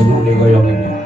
sebelum digoyonginnya.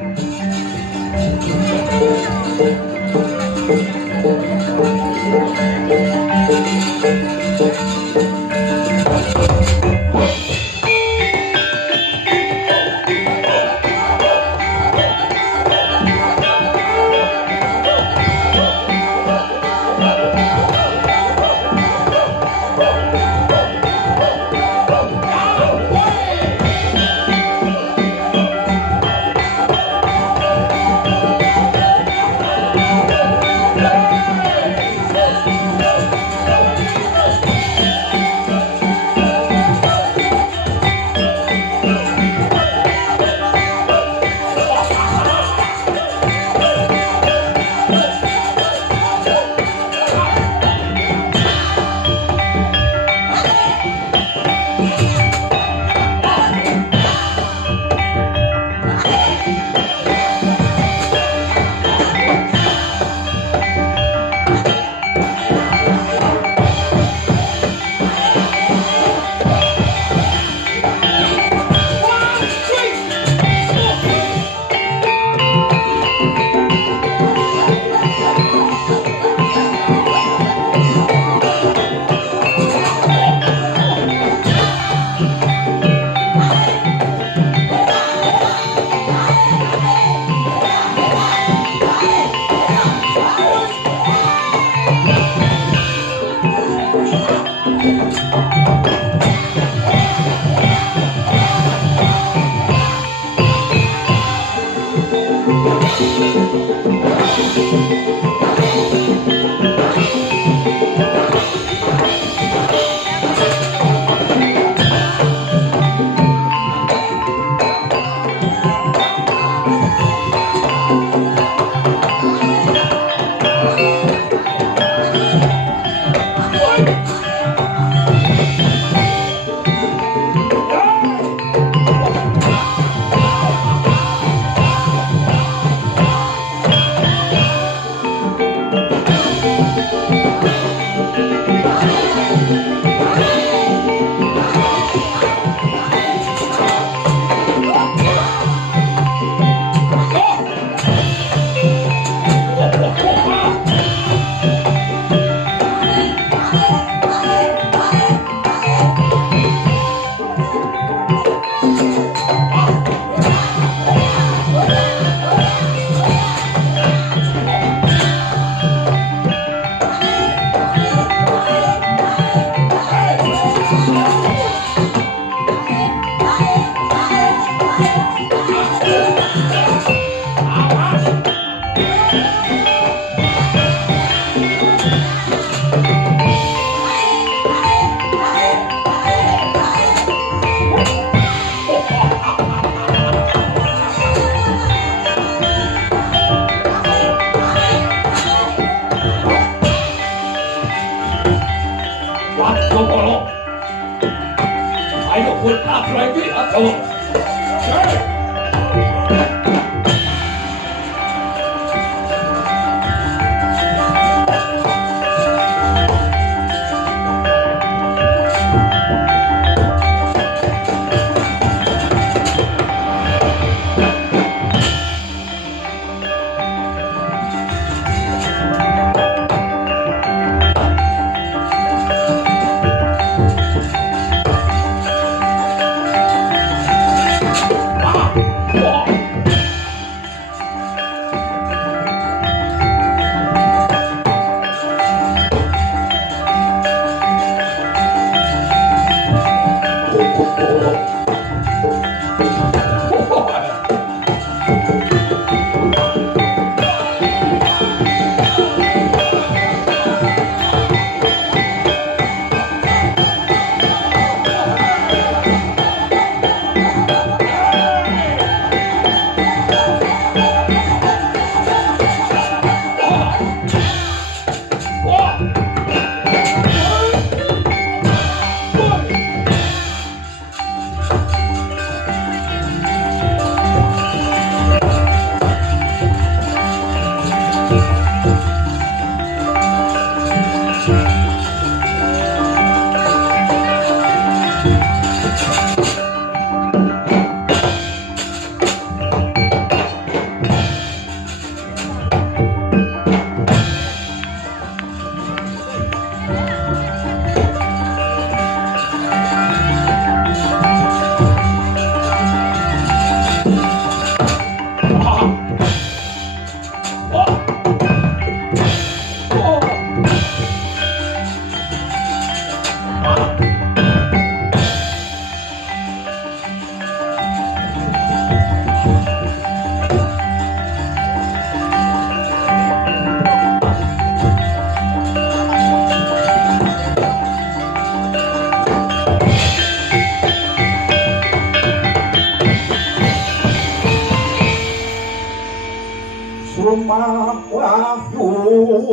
Wonten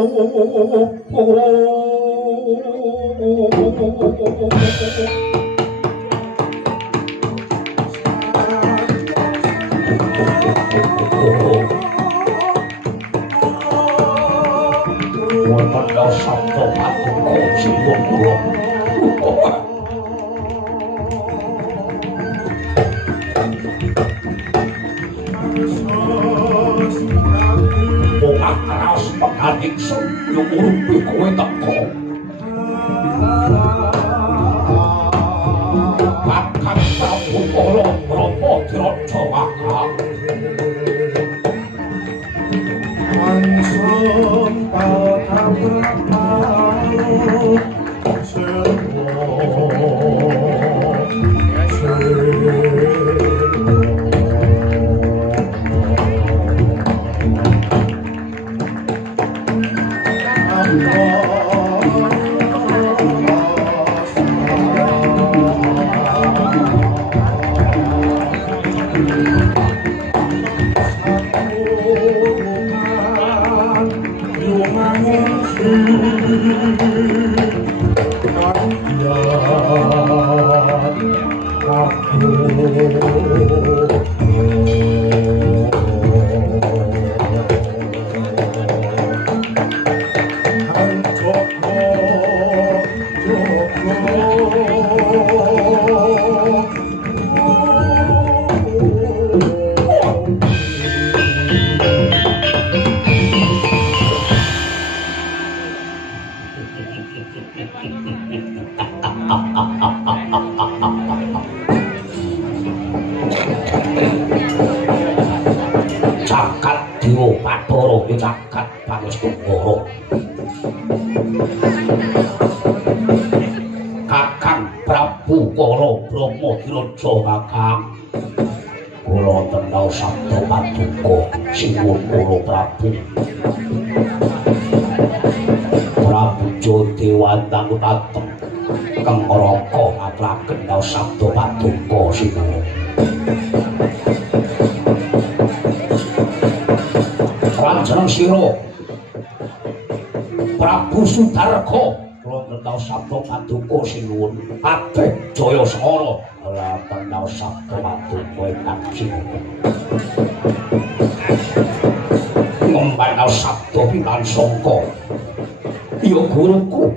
sabda paduka sinuwun kula. Omah raos pekan ingsun yo urip kowe teko. Kakang Prabu Kala Brama diraja wakang. Wansun jagat Panistugara. Kakang Prabu Kala Brama diraja wakang. Kula tendhau sabda paduka sinuwun kula Prabu. Prabu Jodewantang Tatem Kang Raka ngaturaken tendhau sabda paduka sinuwun. Lanjeneng sira Prabu Sudarga kula tendhau sabda paduka sinuwun. Kabeh jaya sengara kula tendhau sabda paduka ingkang sinuwun. Ngembang sabda piman sangka ya guruku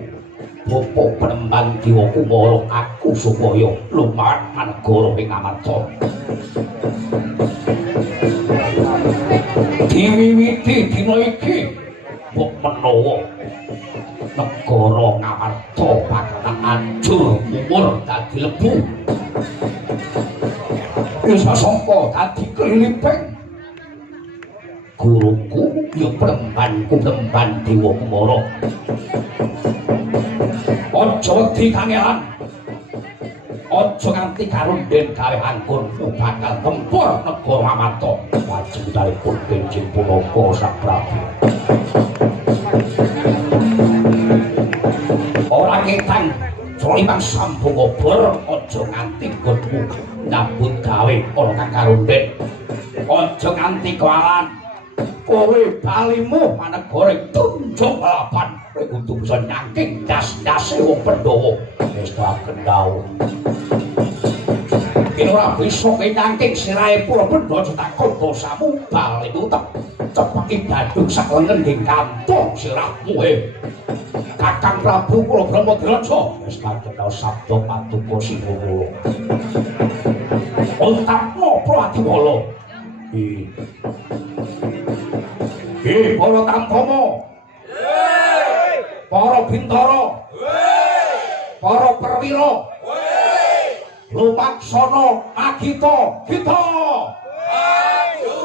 Bapa Penemban Dewa Kumara aku supaya lumawan manegara ing amarta. Diwiwiti dina iki mbok menawa negara Ngamarta bakal hancur mumur dadi lebu. Wis sangka dadi keliliping. Guruku ya Penemban Dewa Kumara. Aja wedi kangelan. Aja nganti karunden gawe anggonmu bakal tempur negara Ngamarta. Wajibipun benjing punaka Sang Prabu. Ora ketang Jrolimang sambung obor aja nganti nggonmu nyambut gawe ana kakarunden. Aja nganti kewalan. Kowe balimu manegara tunjung balapan. Kowe kudu bisa nyangking das-dase wong Pandhawa. Wis tak kendhau. Yen ora bisa nyangking sirahe para Pandhawa takon dosamu balimu cepeki gadung sak lengen ing kampung sirahmu. Kakang Prabu kula Brama diraja wis tak kendhau sabda paduka sinuwun. Ontapno Pratiwala. Para Tamtama, para Bintara, para Perwira, lumaksana agita kita maju.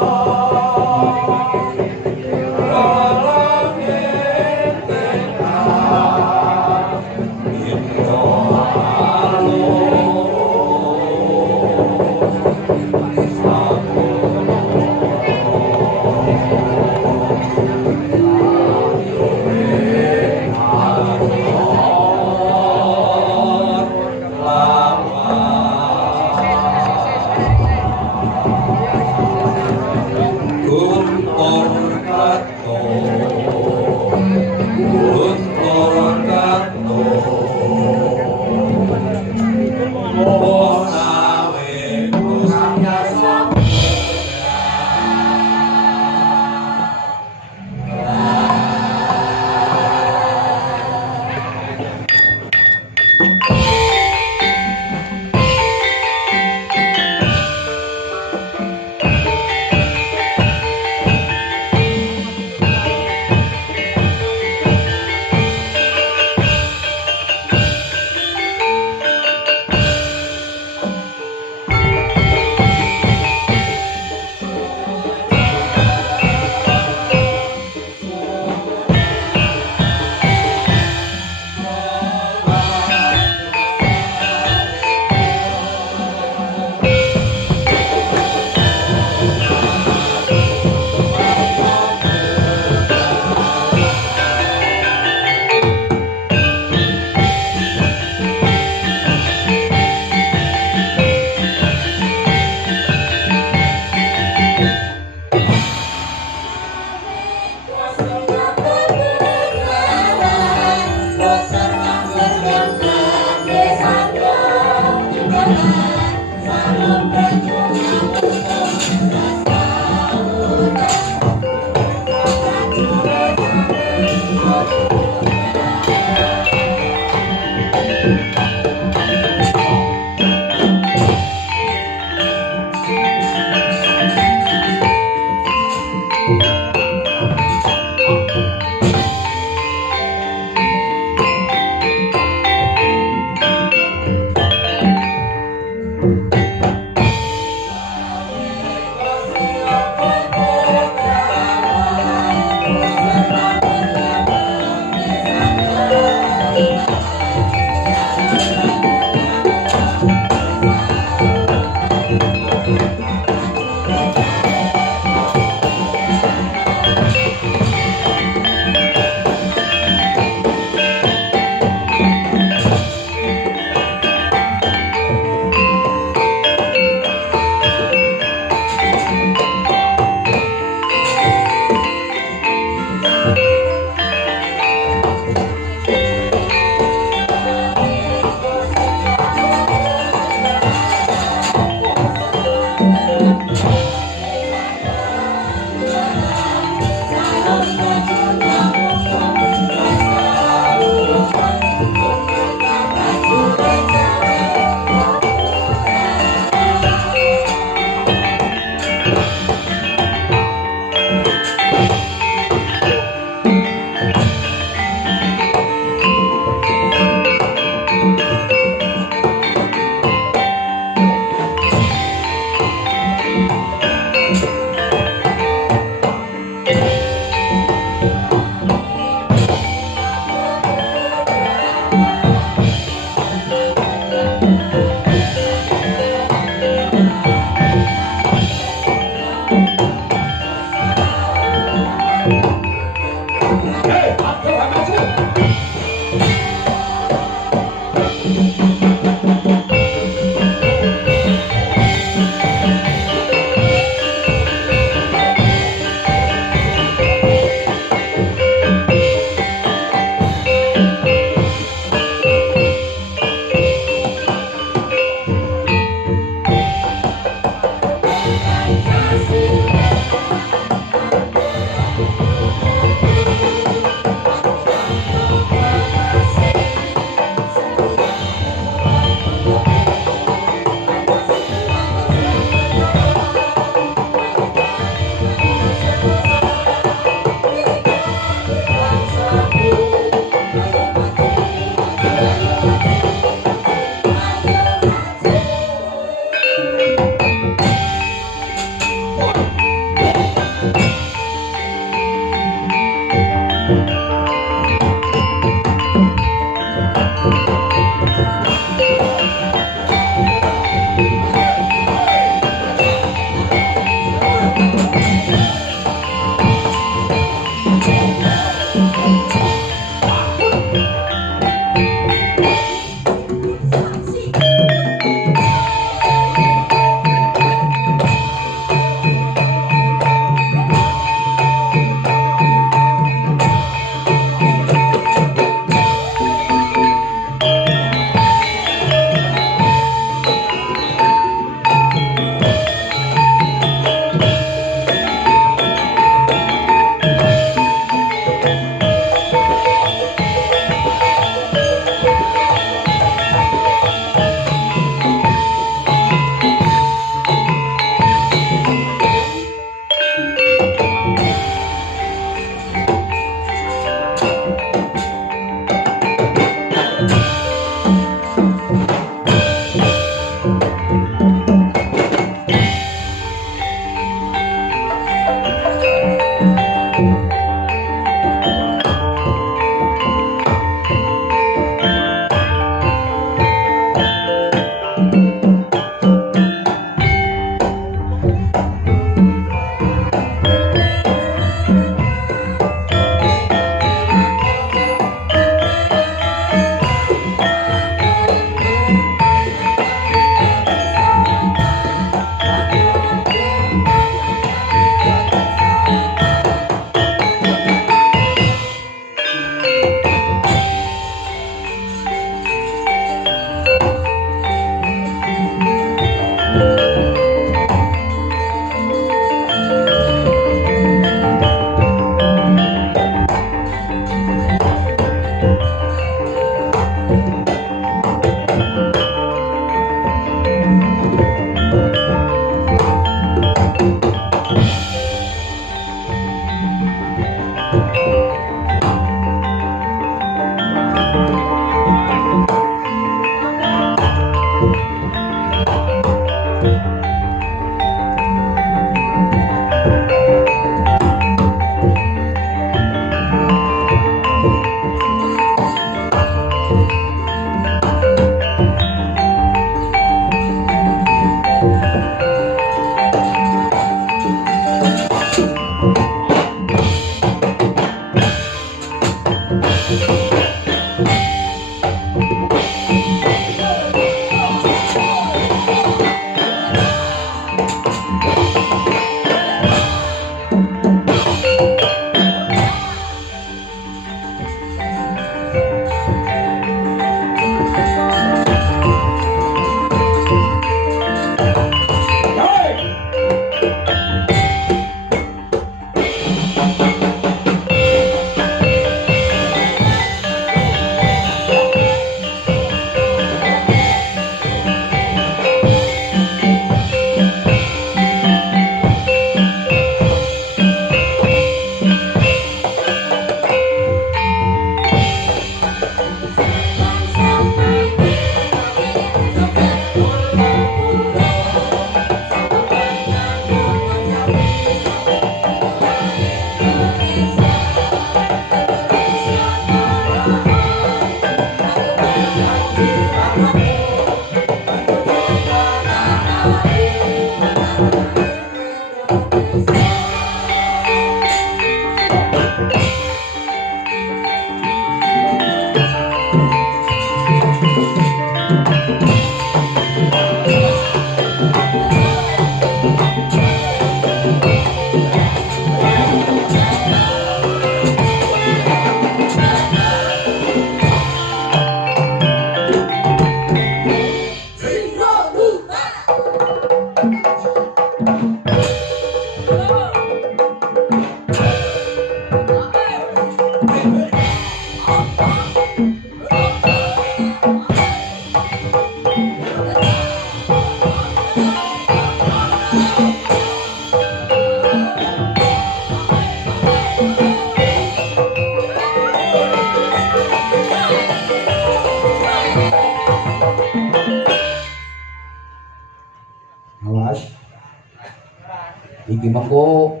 iki mengko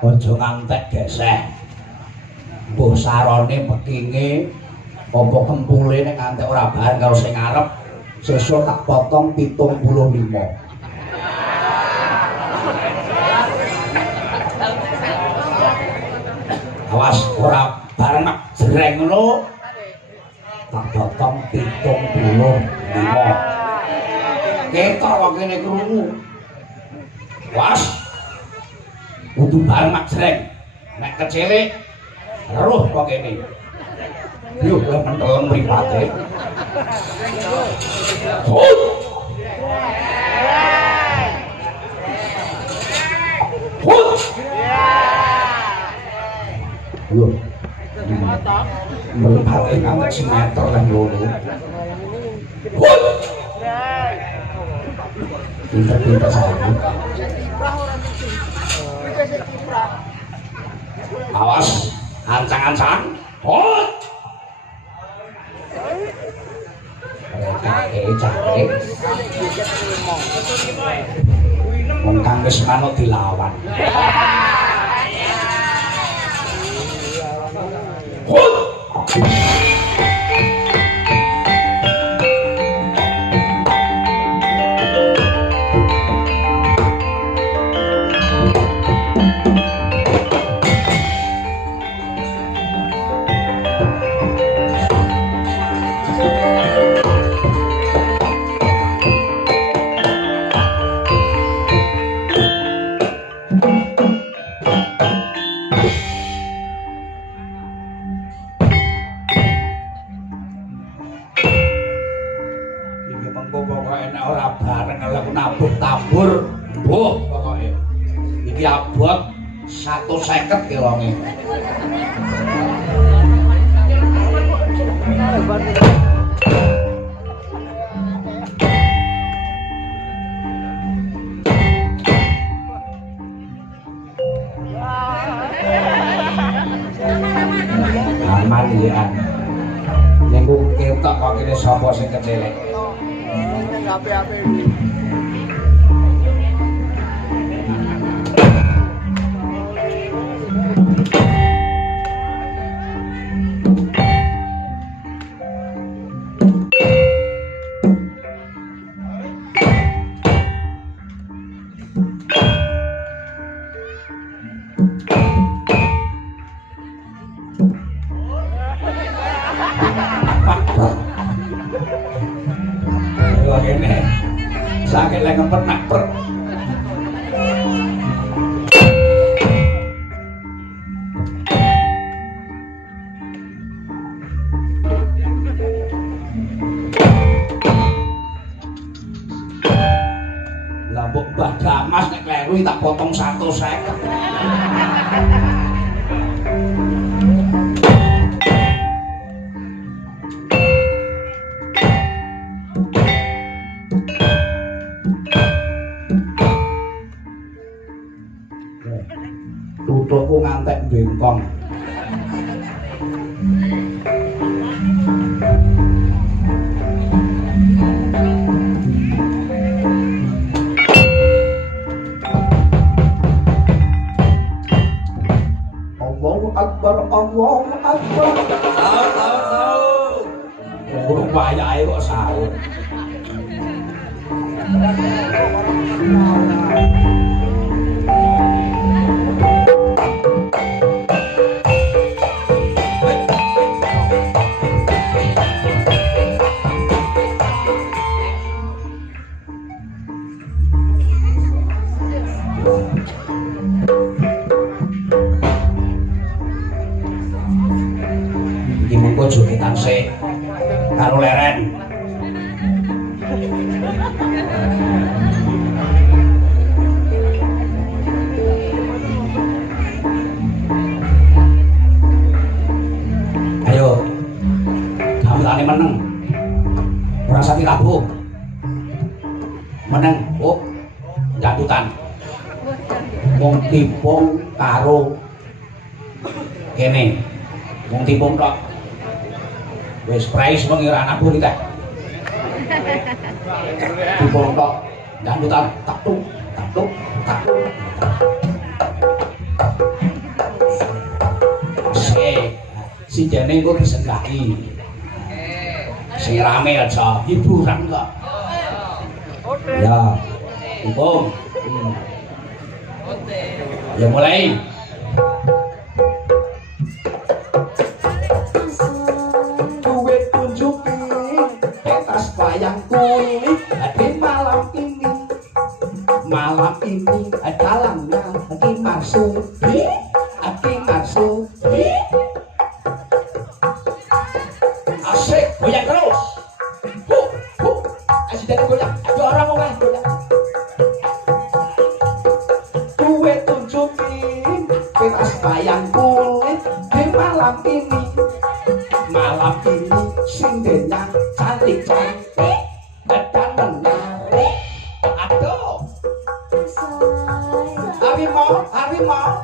aja ngantek geseh mbuh sarone pekinge apa kempule nek ngantek ora bareng karo sing ngarep sesuk tak potong 75. Awas ora bareng mak jreng ngono tak potong 75. Ketok kok kene krungu. Was kudu bareng mak jreng nek kecilik roh kok kene. Yo lah menteleng mripate. Hut. Hut. Yo. Mripate ngantek simeter lan loro. Hut. Pinter-pinter saya. Awas, ancang-ancang. Hut. Cake. Wong kang wis manut dilawan. Hut. Tabur mbuh pokoke iki abot 150 kilonge aman ya ning ketok kok kene sapa sing kecilik ape-ape sakit lagi penak per lambuk Mbah Damas nek kleru tak potong 150. Tutukku ngantek bengkong. Allahu Akbar, Allahu Akbar. Sahur. Kurang wayahe kok sahur. Jogetan sik karo leren. Ayo. Gampane meneng. Ora sati tabuh. Meneng, oh. Jatutan. Wong tipung karo kene. Wong tipung tok. Wis price mengira anak buri teh. Dipongkok dan tak tuk Tuh, tak. Si jane engko disenggahi. Sing rame aja hiburan kok. Ya. Ibu. Ya mulai. Duit tunjuki pentas wayang kulit di malam ini. Malam ini dalangnya Ki Marsudi. Ki Marsudi. Asik, goyang terus. Asik jadi goyang. Ada orang mau goyang. Duwe tunjukin pentas wayang kulit di malam ini. Malam ini sing denyang cantik-cantik dan menarik. Aduh. Harimau.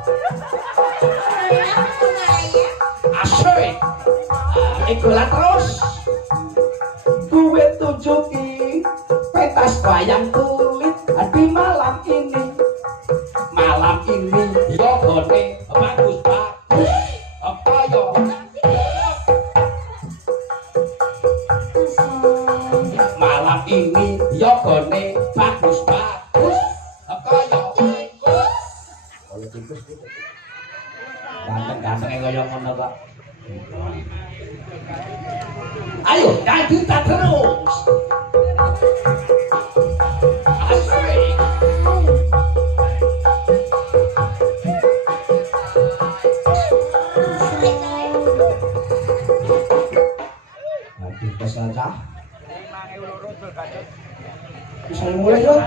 Asik. Ikulah terus. Gue tunjukin pentas wayang kulit di malam ini. Malam ini yogone bagus. Kaya malam ini yogone bagus. Kaya ganteng kaya ngono kok. Ayo, lanjutkan terus. Asik. Lanjut saja. Bisa mulai yuk.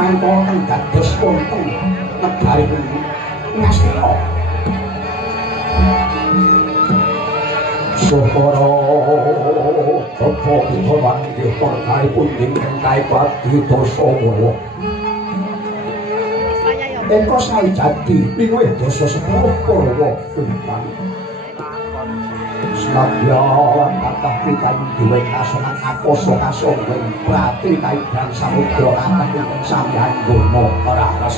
mangko kang dados wonten negaripun Ngastina. Soporo Sopo Bitowan Dihor Karipun Dingin Kaikwati Dosowo Eko Sari Jati Minwe Doso Sepuluh Purwo Tumpang Senadyan Tatah Kita Diwen Kasonan Akoso Kasongwen Prati Kaibran Samudro Atah Yang Samyan Gurno Oraras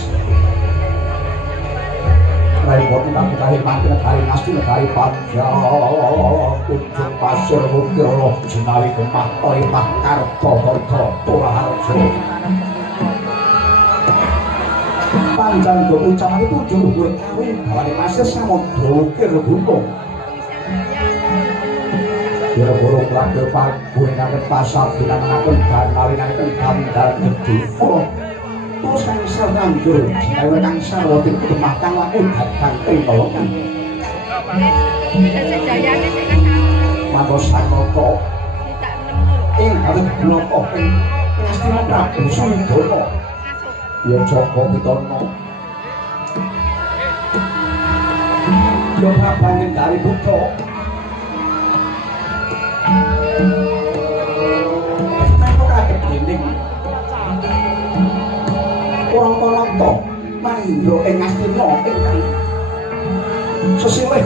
Raibon kita kahi mati negari nasti negari panja ujung pasir ukir loh jinawi gemah toimah karto horto turaharjo panjang do ucapan itu juru gue kawin bawani pasir samudro ukir gunung buru-buru kelak depan gue ngaket pasar bilang ngaket dan nawin-ngaket bandar gede terus kang serang juru jinawi kang sarwa itu kemahkan laku datang tolongan mangko sanoko ing harus bloko ing Ngastina Prabu Suwidono ya Joko Pitono ya Prabangin dari Buto mangko kadek dinding orang kolonto manindro ing Ngastina ingkang sesilih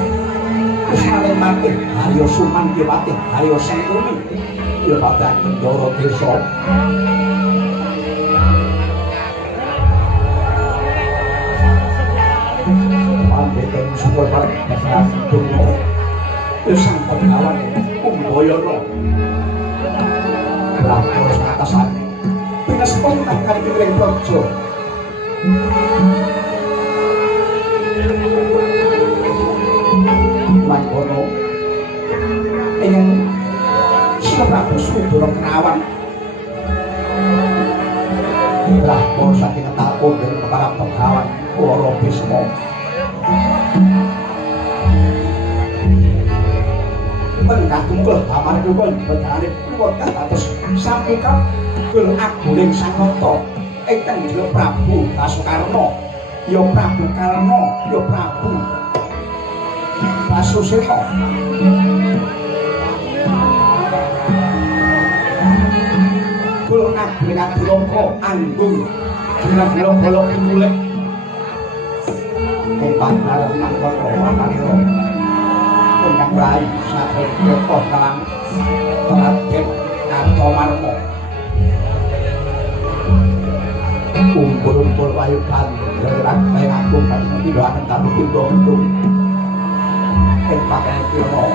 Kusmane Mati Haryo Suman Kiwati Haryo Sengkuni ya Padang Bendoro Desa Pandeten Sumur Parek Basnas Dungo Sang Pegawan Kumboyono Lapor Atasan Pinas Pontang Kali Piring Projo Mangkono ingin Prabu Suwidono Kenawan Lapor saking talpun dari para pegawan Woro Bismo Tengah tunggal aman dukul bertani Purwokat atas sampikap Gul Aguling Sangoto Ingkang Jaya Prabu Basukarno Ya Prabu Karno Ya Prabu Basuseno Gul Aguling Adilongko Anggung Gila-gila bolok pinulek Kembang dalam nangkot Wakaniro Tengah Rai Satri Yoko Kalang Raden Karto Marmo Umpul-umpul wayukan Gerak Bayi Agung Kati Nantido akan taruh Pindo-pindo Pakai kiro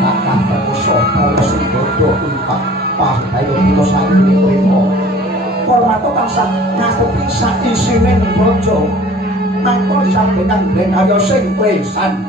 Kakak berkusok Terus bodoh Unpak Pah Kayu Pilo Sayu Primo Hormato tansah Ngakupi Saisinin Projo Nangko disampaikan Dengayo Sing Plesan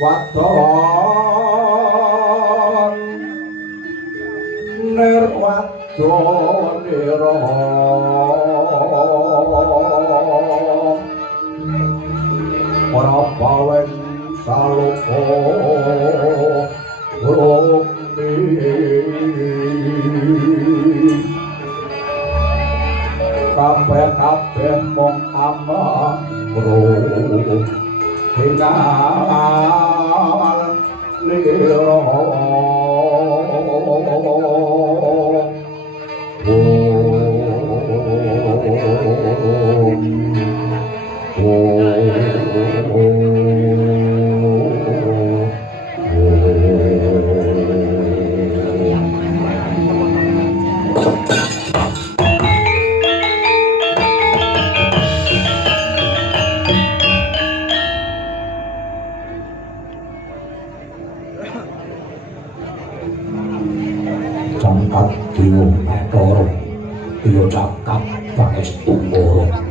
wadon nirwadonira ora baweng saloko rumi kabeh mong amro hingal liro jangkat diwo Bathara diwo cakap Pangestu Mara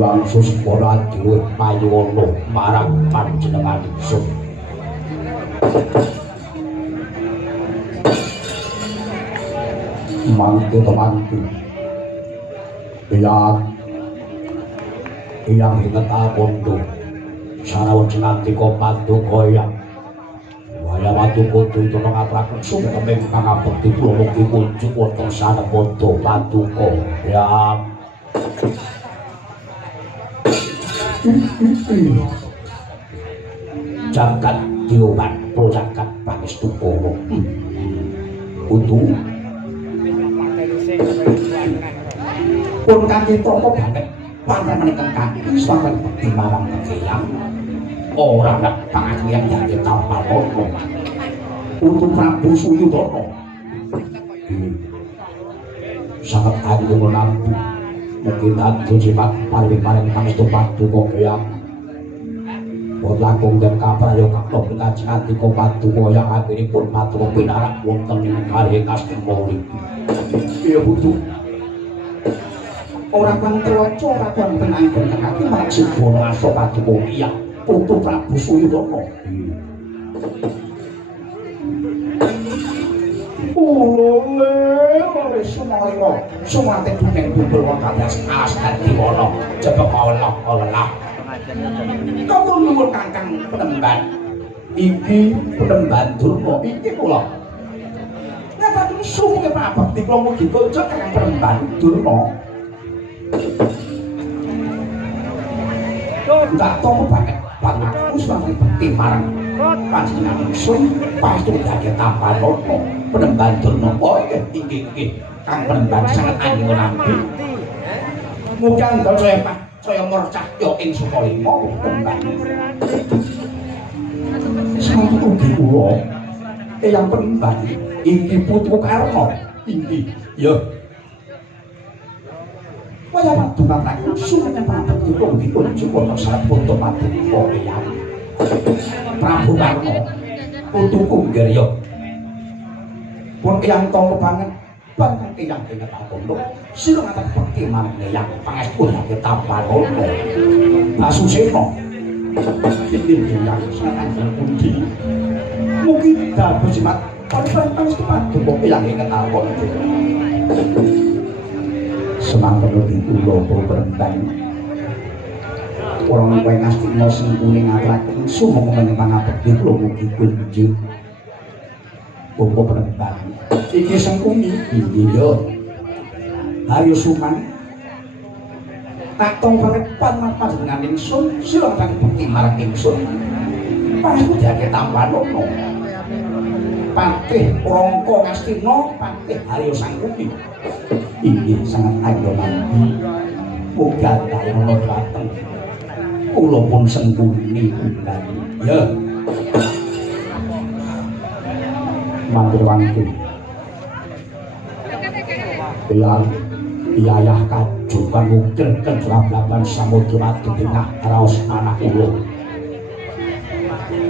Wangsus ora diwe payana marang panjenengan ingsun mangke temanku yang inget apondo sarawet ngantika paduka yang waya paduka itu ngatraken sumeming pangabekti kula mugi kunjuk wonten sanepada paduka yang jangkat diobat projakat Pangestu Mara kudu pun kaki toko banget pantai menikah kaki suara di marang kekeyang orang nak pangaklian dari tampal kono untuk Prabu Suyudono sangat agung nampu mungkin adu jimat paling Pangestu Paduka kekeyang buat langkung dan kapal yang kaktok dikaji hati kau Paduka yang akhirnya pun Paduka pinarak wonten dengan hari Kasti Mori iya butuh orang kang terwaca ora wonten anggen kaki maksud bono aso Paduka iya putu Prabu Suyudono oleh sumate kuning bubul wong kadas alas dadi wono jebek olah kau nuwun Kakang Penemban iki Penemban Durna iki kula ngataken sumuge pabekti kula mugi kunjuk Kakang Penemban Durna enggak tahu banget pangaku suami bekti marang panjenengan ingsun pastu dadi tampanono Penemban Durna oh iki Kang Penemban sangat anjing nampi mugi andal saya mercahya ing Sukalima Penemban sangat ugi kula yang Penemban iki putu Karna iki ya waya paduka tak sumene pabekti kula dikunjuk wonten saputra Paduka Eyang Prabu Karna putuku Gerya pun eyang tangga banget banget eyang inget apondo sira ngaten bekti marang eyang Pangestu dadi tampanono Basusena iki eyang sangat pundi mugi dados jimat Pangestu Paduka eyang inget apondo semangka di kula perempuan orang kowe ngastina sing kuning atraken sumenging pangabekti kula mugi kunjuk bapa perempuan iki sengkuni iki yo ayo suman tak tong banget panjenengan ingsun sira kang bekti marang ingsun panjenengan dadi tampanono Patih Rangka Ngastina Patih Haryo Sangkuni iki sangat ayoman muga dayono dhateng kula pun sengkuni bulan ya matur wangku Iyayah kajukan mungkin kecelablaban samudra tengah raos anak ulo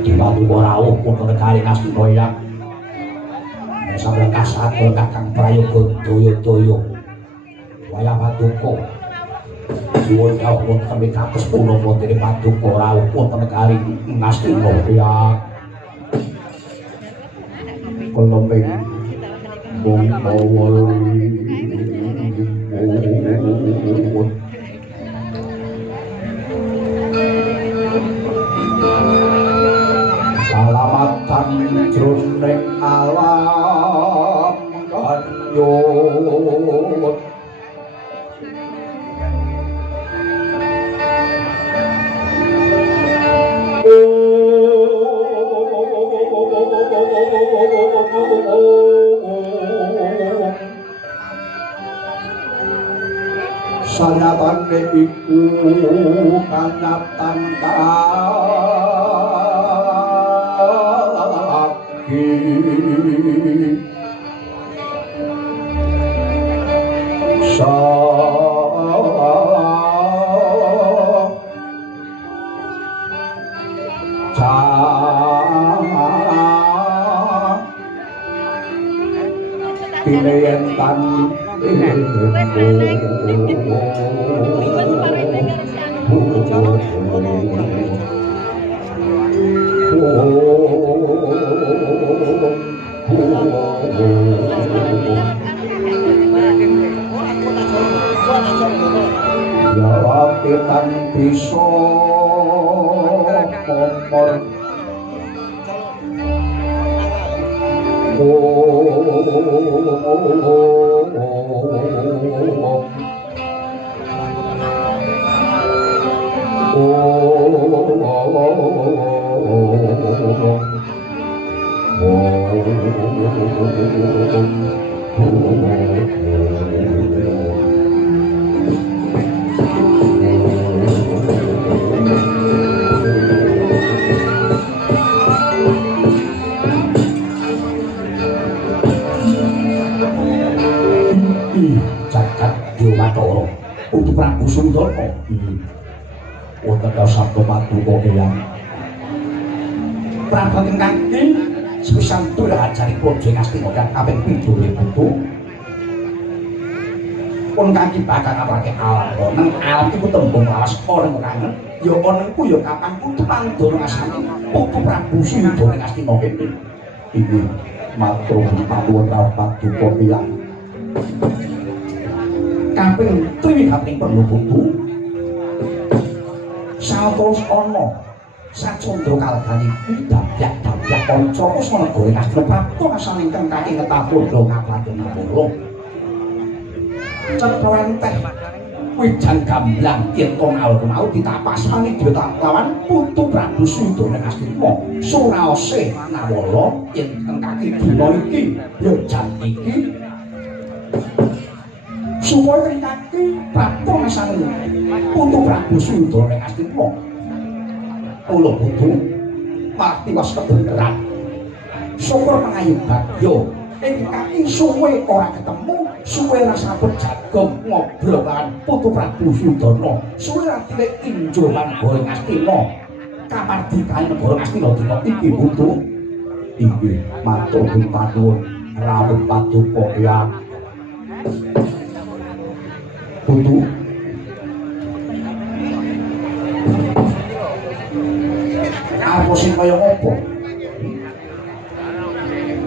di batu borauh pun negari Ngastina yang sampai kasat Kakang Prayoga Doyo-doyo wayah Paduka Nuwun kawula kami kados punapa wonten paduka rawuh wonten kali Ngastina ya. Kelemping mung bawol alamatan jroning alam kanyut sanyatane iku kanyatan kaki Pineyentan Yawakitan bisa kompor Jagat Dewa Batara untuk Prabu Sundana. Wonten sabda paduka Eyang Prabu ingkang sepisan durajaripun Jeng Astina kaping 7 putu. Pun kaki bakal ngapake alam nang alam iku tembung lawas ora kangen ya onengku ya kapan putu pandoro ngasani putu Prabu Sundana ing Astina kene. Iki matur panuwun paduka Eyang kaping 3 kaping 8 putu satos ana sacandra kalgani dabyak-dabyak kanca wis ana goreng astra prapta asane ingkang kaki ngetapudha ngapatun napura cetwenteh wijan gamblang yen to mau ditapas mani diwetak lawan putu Prabu Sundana Astina suraose nawala yen kaki dina iki ya jan iki supaya kaki prapta asane putu Prabu Sundana Astina kula putu malah tiwas kebeneran syukur mengayu bagyo ing kaki suwe ora ketemu suwe rasa berjagong ngobrol kan putu Prabu Sundana suwe ratine tinjo lan goreng Astina kamardikane negara Astina dina iki putu iki matur panuwun rawuh paduka Eyang putu apa sing kaya apa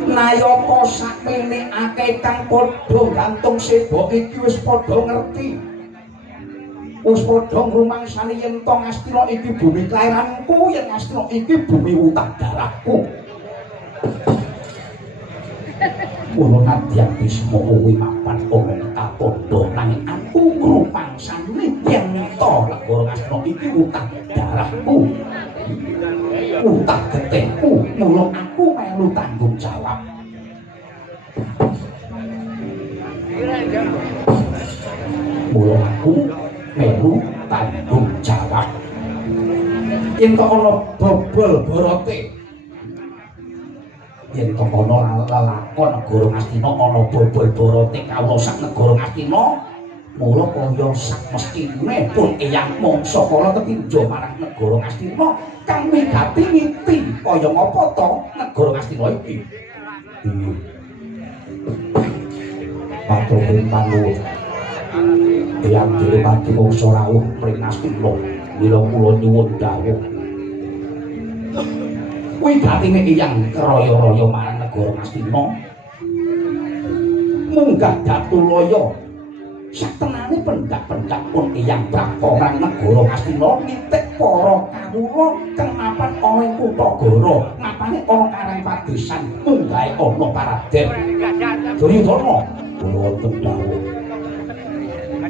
nayaka sakmene akeh kang padha gantung seba iki wis padha ngerti wis padha ngrumangsani yen to Astina iki bumi kelahiranku yen Astina iki bumi utah darahku kula nadyan bisma kuwi mapan omong kapodo nanging aku ngrumangsani yen to negara Astina iki utah darahku utah getihku mula aku melu tanggung jawab mula aku melu tanggung jawab yen kok ana bobol borote yen kok ana lalakon negara Astina ana bobol borote kawula sak negara Astina mula kaya sak mestine pun Eyang mangsa kala ketinjo marang negara Astina kang migati ngiti kaya ngapa to negara Astina iki matur panuwun Eyang dhewe pati mangsa rawuh mring Astina mila kula nyuwun dawuh kuwi gatine Eyang keroyo-royo marang negara Astina munggah Datulaya satenane pendak-pendak pun Eyang Prabu marang negara Astina nitik para kawula kang mapan ana ing Kutagara mapane ana karang padesan munggahe ana paraden Duryudana kula wonten dawuh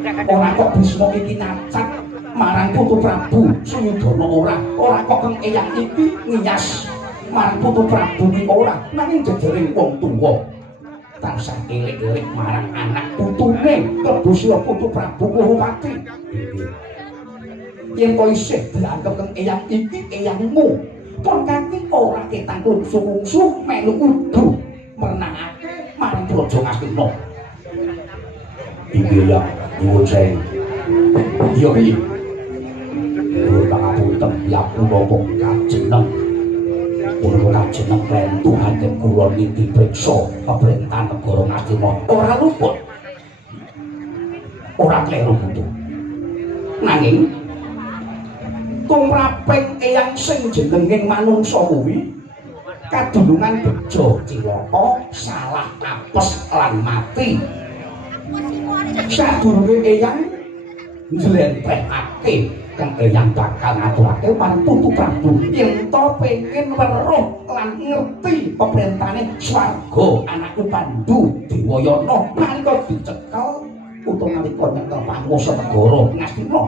ora kok Bisma iki nyacat marang Putu Prabu Suyudana ora kok kang Eyang iki ngiyas marang Putu Prabu iki ora nanging jejering wong tuwa tansah eling-eling marang anak putune klebu sira Putu Prabu Kuhupati yen kok isih dianggep kang Eyang iki eyangmu pun kanthi ora ketang lungsuh-lungsuh melu udu menangake marang Praja Ngastina iki ya nyuwun saya iya piye nuwun pangapunten ya kula kok kajeneng kula kajeneng Tuhan ing kula niti priksa pemerintahan negara Ngastina ora luput ora kleru putu nanging tumraping Eyang sing jenenging manungsa kuwi kadunungan bejo cilaka salah apes lan mati sadurunge Eyang njlentrehake kang Eyang bakal ngaturake marang Putu Prabu yen to pengin weruh lan ngerti peperintahane swarga anakku Pandhu Dewayana nalika dicekel utawa nalika nyekel panguwasa negara Ngastina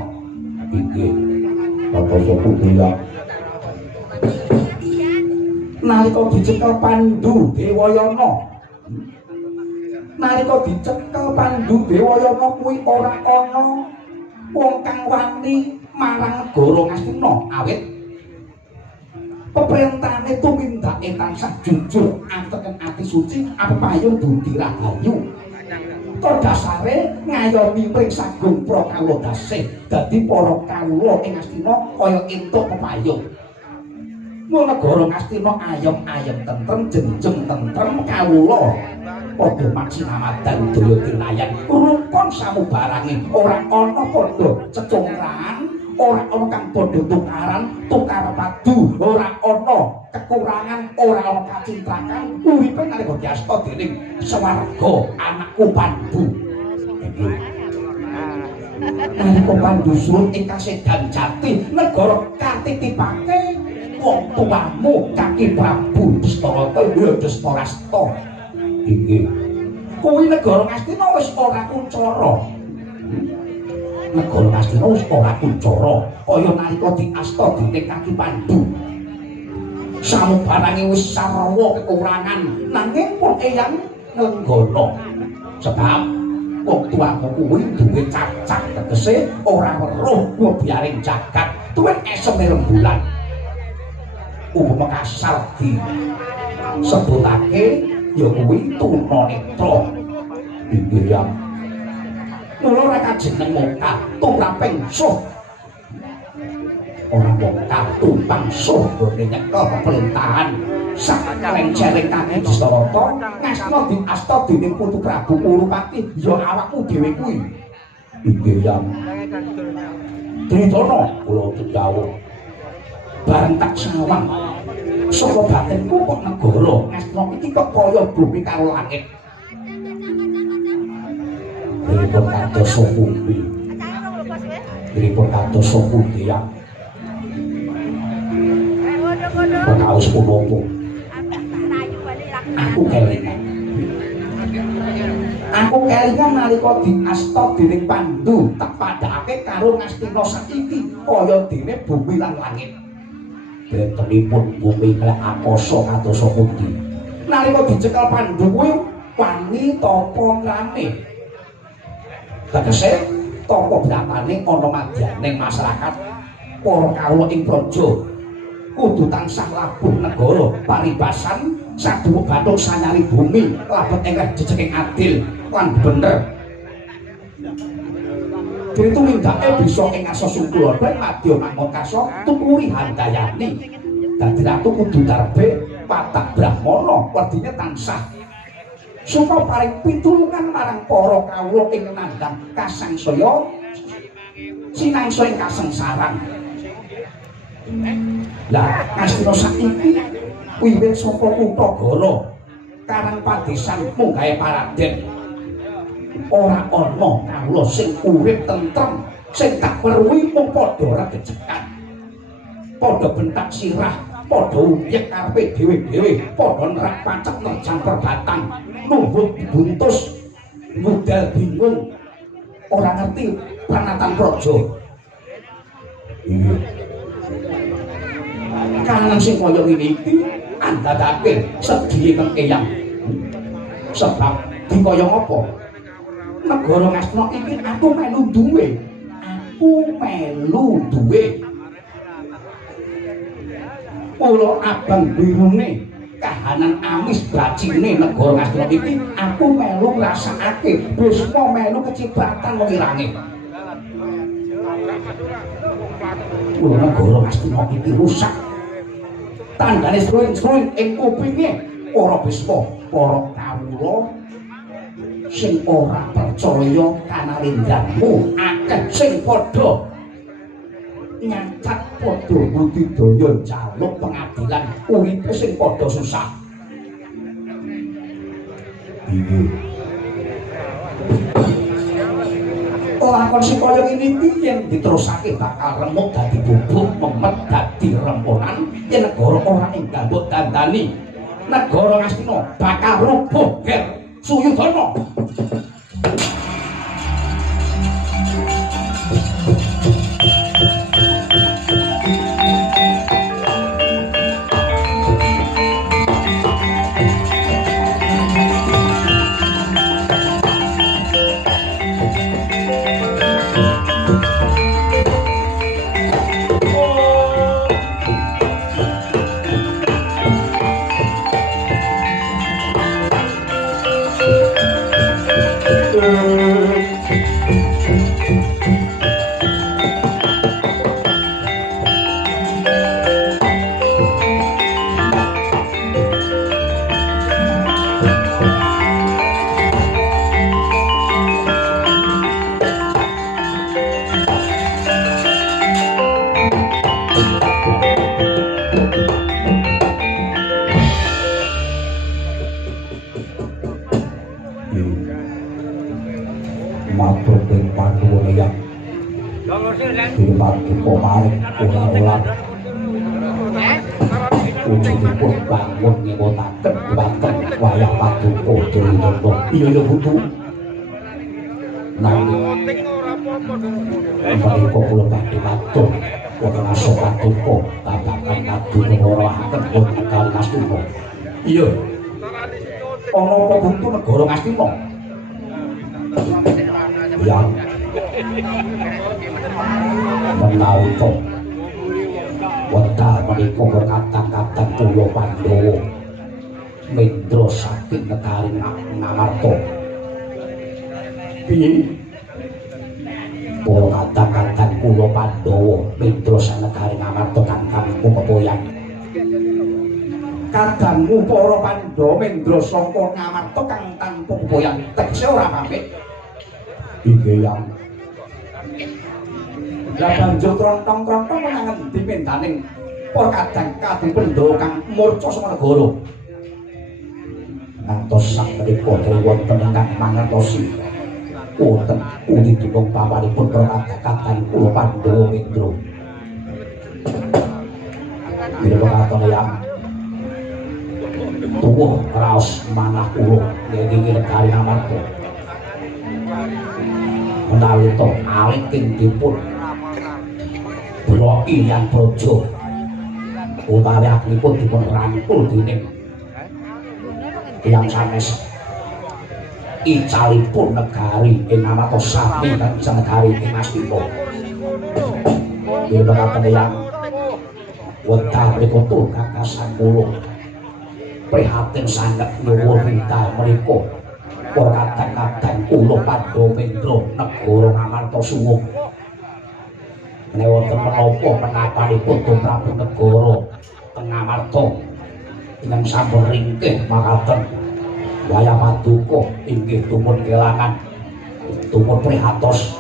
iki apa sapa bilang nalika dicekel Pandhu Dewayana nalika dicekel Pandhu Dewayana kuwi ora ana wong kang wani marang negara Ngastina awit peperintahane tumindake tansah jujur anteken ati suci apayung budi rahayu kok dasare ngayomi mring sagung prakawula dasih dadi para kawula ing Ngastina kaya entuk pepayung mung negara Ngastina ayem-ayem tentrem jenjeng tentrem kawula padha maksinamadan daya tinayan rukun samubarange ora ana padha cecungkrahan ora ana kang padha tukar padu ora ana kekurangan ora ana kacintrakan uripe nalika diasta dening swarga anakku Pandhu nalika Pandhu surut ing kasedan jati negara katitipake wong tuamu Kaki Prabu Dastarata Dastarasta iki kuwi negara Ngastina wis ora kuncara negara Ngastina wis ora kuncara kaya nalika diasta dening Kaki Pandhu samubarange wis sarwa kekurangan nanging pun Eyang nglenggana sebab wong tuamu kuwi duwe cacat tegese ora weruh biaring jagat duwe eseme rembulan umpama kasar di sebutake ya kuwi tunanetra iki ya mula ora kajeneng mokal tumraping suh ora mokal tumpang suh gone nyekel pemerintahan sakeleng-celeng Kaki Dastarata Ngastina diasta dening Putu Prabu Kurupati ya awakmu dhewe kuwi iki ya Duryudana kula dawuh bareng tak sawang saka batinku kok negara Ngastina iki kok kaya bumi karo langit pripun kados pundi pripun kados pundi ya kaos punapa aku kelingan nalika diasta dening Pandhu tak padhake karo Ngastina saiki kaya dene bumi lan langit bentenipun bumi kelek akasa kados pundi nalika dicekel Pandhu kuwi wani tapa ngrame tegese tapa bratane ana madyaning masyarakat para kawula ing praja kudu tansah labuh negara paribasan sadhuwur bathuk sanyari bumi labet ingkang jejeking adil lan bener Itu mindake bisa ing asa sungkula ben madya mangkasa tukuri handayani. Dadi ratu kudu darbe patak brahmana wedine tansah supaya paring pitulungan marang para kawula ing nandhang kasangsaya sinangsa ing kasengsaran. Lah Astina saiki wiwit saka Kutagala karang padesan munggahe paraden ora ana kawula sing urip tentrem sing tak weruhi mung padha regejekan padha bentak sirah padha uyek karepe dhewe-dhewe padha nerak pacet nerjang perbatang numbut buntus budal bingung ora ngerti pranatan praja. Iya kahanan sing kaya ngene iki andhadake sedhiye kang eyang sebab dikaya ngapa negara Ngastina iki aku melu duwe pulo abang birune kahanan amis bacine negara Ngastina iki aku melu ngrasakake Bisma melu kecipratan wong irange pulo negara Ngastina iki rusak tandane sruwing-sruwing ing kupinge para Bisma para kawula sing ora percaya kanalindramu akeh sing padha nyacat padha budidaya jaluk pengadilan uripe sing padha susah. Iki lakon sing kaya ngene iki yen diterusake bakal remuk dadi bubuk memet dadi remponan yen negara ora ing gambut dandani negara Ngastina bakal rubuh ger Suyudana. Ujungipun bangun ngewotaken wonten wayah paduka Dewi iya putu nanging menika kula badhe matur wonten asa paduka babagan kadu ngeloraken wonten kali Ngastina. Iya ana apa buntu negara Ngastina? Ya menawi to wekdal menika berkata-kata kula Pandhawa Mendra saking negari Ngamarta. Piye? Para kata-kata kula Pandhawa Mendra saking negari Ngamarta kangkangku kepoyang. Kadangmu para Pandhawa Mendra saka Ngamarta kang tanpa kepoyang tekse ora pamit. Inggih yang lah banjur trontong-trontong menangan di mendaning para kadang kadung Pandhawa kang murca sama negara ngantos sak menika wonten ingkang mangertosi wonten pundi dipun pawanipun para kadang kula Pandhawa Mendra. Bila katon yang tuwuh raos manah kula nggih negari Ngamarta menawi to awit ing dipun Broki yang Praja utawi akipun dipun rangkul dening tiyang sanes icalipun negari ing Ngamarta sami lan negari ing Ngastina. Bila katon yang wekdal menika tur kakasan kula prihatin sanget nyuwun rintal menika para kadang-kadang kula Pandhawa Mendra negara Ngamarta suwung menawi wonten menapa penapanipun tumrap negara teng Ngamarta ingkang sampun ringkih makaten Waya Paduka inggih tumun kelangan tumun prihatos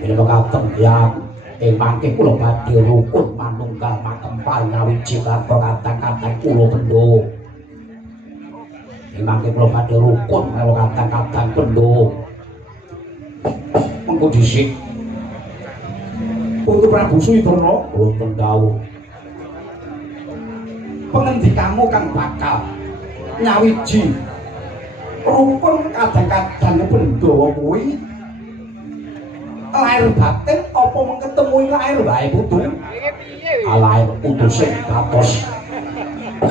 menika kateng ya mangke kula badhe rukun manunggal makempal nyawiji karo kadang-kadang kula Pandhawa mangke kula badhe rukun karo kadang-kadang Pandhawa mengko dhisik Putu Prabu Suwidana wonten dawuh pengendikamu kang bakal nyawiji rukun kadang-kadang Pandhawa kuwi lahir batin apa mengetemui lahir wae putu lahir putu sing katos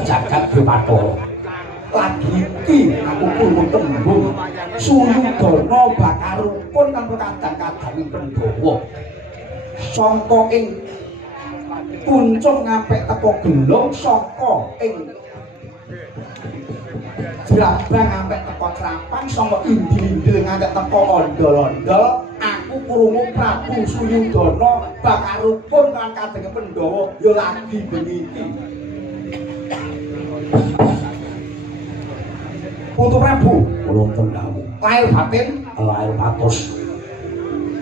jagat Bathara lagi iki aku kudu tembung Suyudana bakal rukun karo kadang-kadang Pandhawa sangka ing kuncung ngampek teko gelung saka ing Jrabang ngampek teko Trapang saka indil-indil ngantek teko ondol-ondol aku krungu Prabu Suyudana bakal rukun kan kadang Pandhawa ya lagi bengi iki Putu Prabu wonten dawuh lahir batin lahir patos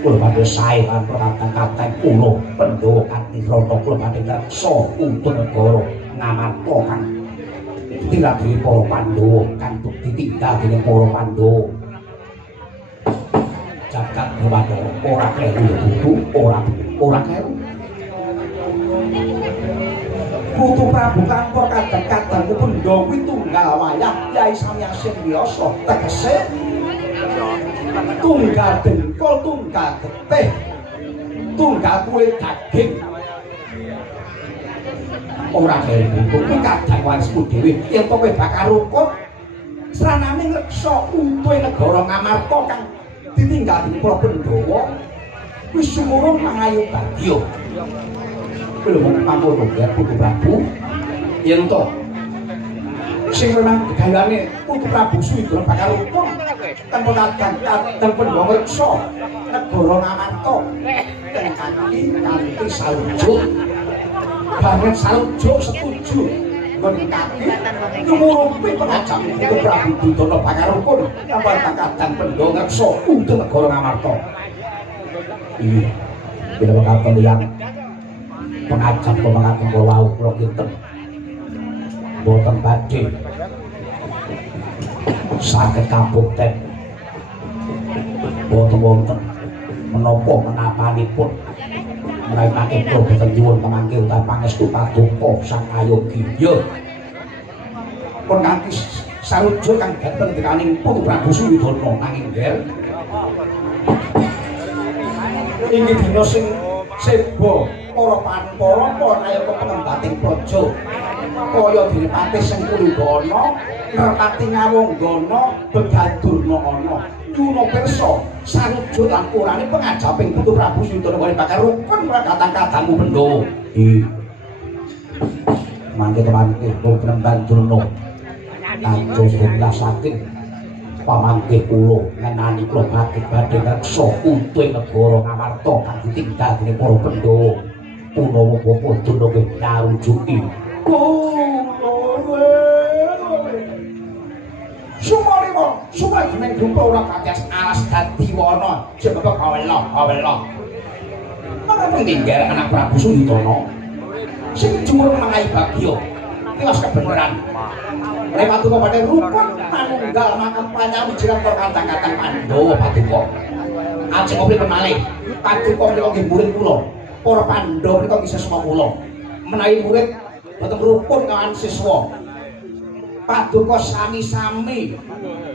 kula badhe sae lan kadang-kadang kula Pandhawa kanthi rana kula badhe ngreksa untuk negara ngamarta kang tinggal di para Pandhawa kang ditinggal dening para Pandhawa jagat Bathara ora kleru ya Putu ora kleru Putu Prabu kantor kadang-kadang Pandhawa kuwi tunggal wayah Yai Samyasin Wiyasa tegese tunggal dengkul tunggal getih tunggal kulit daging ora kaya Putu kuwi kadang warismu dhewe yen to kowe bakal rukun sranane ngreksa untuhe negara Ngamarta kang ditinggal dening para Pandhawa wis sumurung mangayu bagya belum mampu ya Putu Prabu yen to sing memang gayane Putu Prabu Suwidana bakal rukun tanpa kadang Pandhawa ngreksa negara Ngamarta kanthi salujuk banget salujuk setuju mengkaki ngurumpi pengajak Putu Prabu Dudana bakal rukun tanpa kadang Pandhawa ngreksa untuk negara Ngamarta iya bila katon yang pengajak pemangkat wau kula kinten boten badhe saged kabukten boten wonten menapa menapanipun mlainake kula boten nyuwun pamangke utawi pangestu paduka sang ayogi ya pun kanthi sarujuk kang dateng dekaning Putu Prabu Suwidana nanging ngger inggih dina sing seba para Panpara para ayaka pengembating praja kaya dene Patih Sengkulugana Nrepati Ngawanggana Begadurna ana Yuna pirsa sarujuk lan urane pengajaping Putu Prabu Suwidana kali bakal rukun kadang-kadangmu Pandhawa mangke mangke penemban Durna kanca sebelah saking pamangke kula ngenani kula badhe ngreksa untuhe negara Ngamarta kang ditinggal dening para Pandhawa punawa bapa Durna nggih ngarujuki Sumalima sumadening rupa ora kadas alas dadi wana sebab kawela manapa ninggal anak Prabu Suwidana sing jumur mangai bagya tiwas kebenaran lewat tuwa pada rukun manunggal makam panyawi jirang kadang-kadang Pandhawa Paduka ajeng opo malih Paduka menika nggih murid kula para Pandhawa menika nggih siswa kula menawi murid boten rukun kawan siswa Paduka sami-sami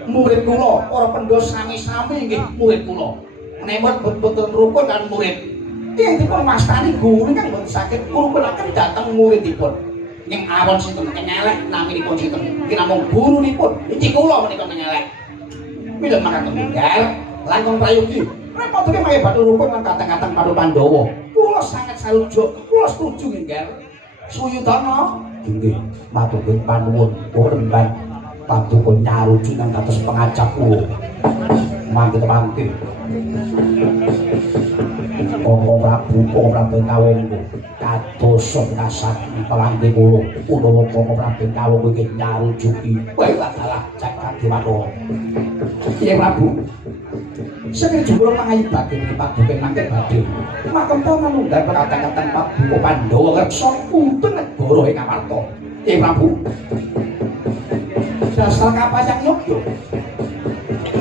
murid kula para Pandhawa sami-sami nggih murid kula menawi boten rukun kan murid ing dipun mastani guru kang boten saged ngrukunaken dhateng muridipun ing awon sinten kengelek naminipun sinten iki namung gurunipun iki kula menika kengelek bila mangkat tunggal langkung prayogi repot iki mangke badhe rukun lan kadang-kadang karo Pandhawa kula sanget sarujuk kula setuju nggih Suyudana inggih matur panuwun remban Paduka nyarujuk nang kados pengajap kula mangke Koko Prabu Kawungku kados kasat pelangge kula utawa Koko Prabu Kawungku iki nyarujuki kowe adalah Jagat Dewata. Piye Prabu? Sekir jumlah mangayibake paduke mangke badhe. Makempa manunggal kata-katan Paduka Pandhawa reksa puntun negara ing Amarta. Piye Prabu? Dasar kapayang yoga.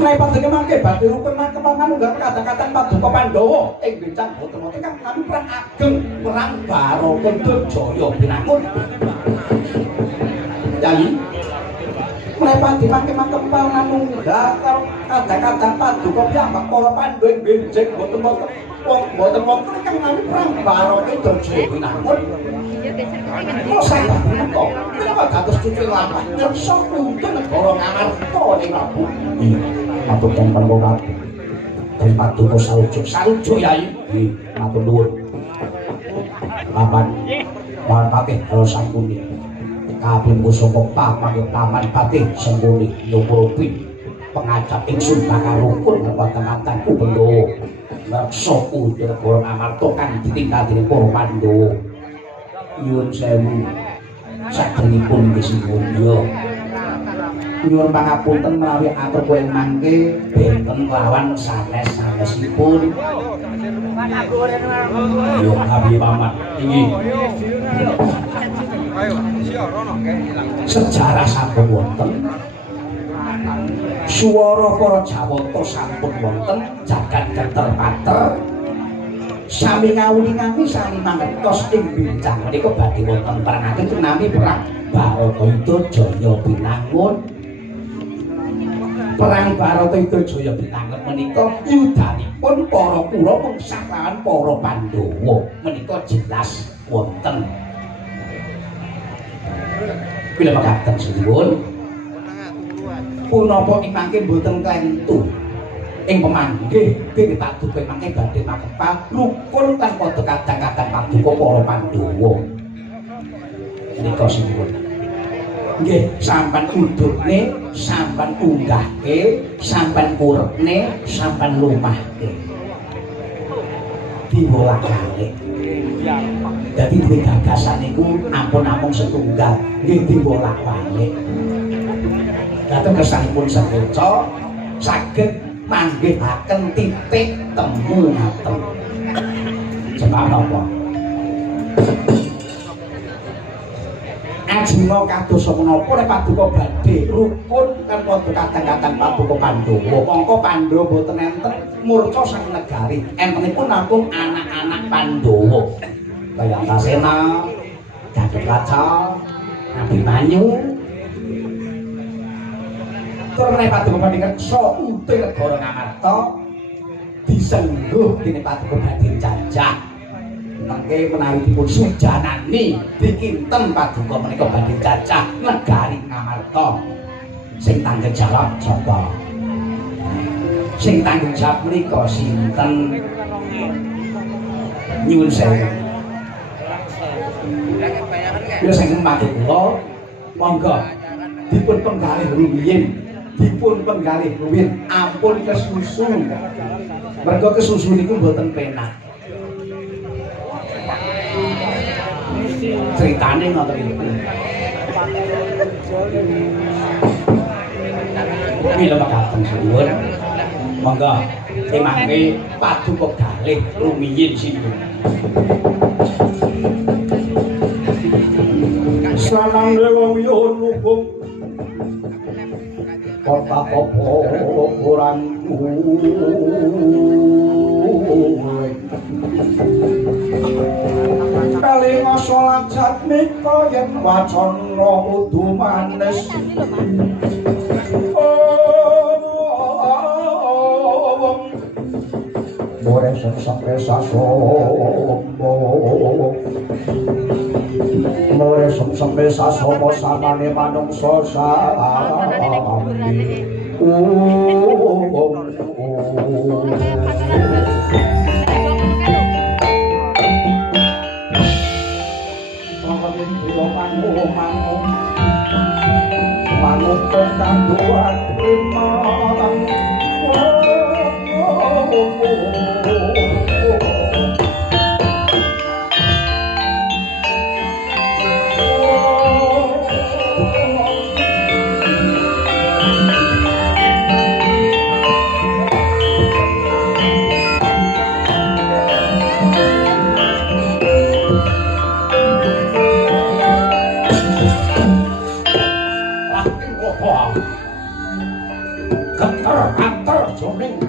Mulai paduke mangke badhe rukun makempa manunggal kata-katan Paduka Pandhawa ing Bencang Botama kang nami perang ageng perang Barakandajaya binangun. Yai mulai pati mangke-mangke manunggal karo kata-kata Paduka piyambak para Pandhawa ing Bencang Botama wong boten wonten kang nami perang Barakandajaya binangun. Kok saya menika kenapa dados cucu lampah ngersa puntun negara Ngamarta ing Prabu. Matur kengkang Prabu. Dari Paduka sarujuk Yai. Matur nuwun. Paman Patih Halo Sangkuni. Kabeh kusuma paman Patih Sangkuni nyukurupi pengajap ingsun bakal rukun kekuatan Pandhawa. Reksa puntun negara Ngamarta kang ditinggal dening para Pandhawa. Nyuwun sewu sakderengipun disimpun ya. Nyuwun pangapunten menawi atur kowe mangke benten lawan sanes-sanesipun. Yo kabeh paman inggih. Sejarah sampun wonten. Swara para Jawata sampun wonten, jagat geter-pater. Sami ngawuni-ngawuni sami mangertos ing Bencang menika badhe wonten perang ageng nami perang Baratayuda binangun. Perang Baratayuda binangun menika yudanipun para Kura mengsah lawan para Pandhawa menika jelas wonten. Kula mekaten sinuwun. Punapa ing mangke boten klentu. Ing pemanggih dene Paduka mangke badhe makempa rukun kan padha kadang-kadang Paduka para Pandhawa. Menika sinuwun. Nggih, sampean udukne, sampean unggahke, sampean kurepne, sampean lumahke. Dibolak-balik. Dadi duwe gagasan niku ampun-ampun setunggal, nggih dibolak-balik. Dateng kesanipun sedoco saged manggihaken titik temu ngaten. Sebab napa? Ajeng kados menapa nek Paduka badhe rukun kan padha kadang-kadang Paduka Pandhawa. Mongko Pandhawa boten enten murca sang negari. Entenipun namung anak-anak Pandhawa. Kaya Antasena, Gatotkaca, Abimanyu. Tur menawi Paduka badhe ngreksa utuh negara Ngamarta disengguh dening Paduka badhe jajah. Mangke menawi dipun sujanani dikinten Paduka menika badhe jajah negari Ngamarta. Sing tanggung jawab sapa? Sing tanggung jawab menika sinten? Nyuwun sewu. Ya sing mati kula monggo dipun penggalih rumiyin. Dipun penggalih rumiyin ampun kesusu. Mergo kesusu niku mboten penak. Ceritane ngoten niku. Mila makaten suwun. Monggo mangke Paduka galih rumiyin sinuwun. Sanang dewa wiyun hukum kota popo kurang kali ngosolat jatmika yen wacana udu manis more sampai sasombo more sampai sasombo samane manungsa sami manungsa kanduan primang geter ater jroning